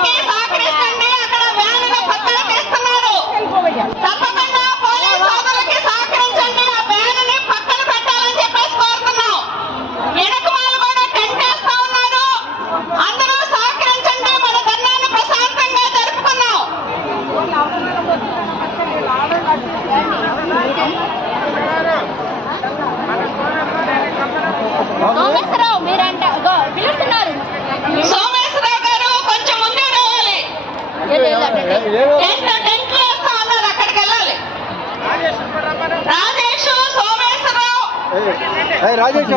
అందరికీ సహకరిస్తుంది. అక్కడ వ్యాన్లు పక్కన తీస్తున్నారు. తప్పకుండా పోలీస్ సోదరులకి సహకరించండి. ఆ వ్యాన్ని పక్కన పెట్టాలని చెప్పేసి కోరుతున్నాం. ఎనకమాలు కూడా టెంటేస్తా ఉన్నారు. అందరూ సహకరించండి. మన ధర్నాన్ని ప్రశాంతంగా జరుపుకున్నాం. సోమేశ్వరరావు మీరంట పిలుస్తున్నారు. సోమేశ్వరరావు గారు కొంచెం ముందే రావాలి. టెంట్లు వేస్తా ఉన్నారు. అక్కడికి వెళ్ళాలి. రాజేష్, సోమేశ్వరరావు, రాజేష్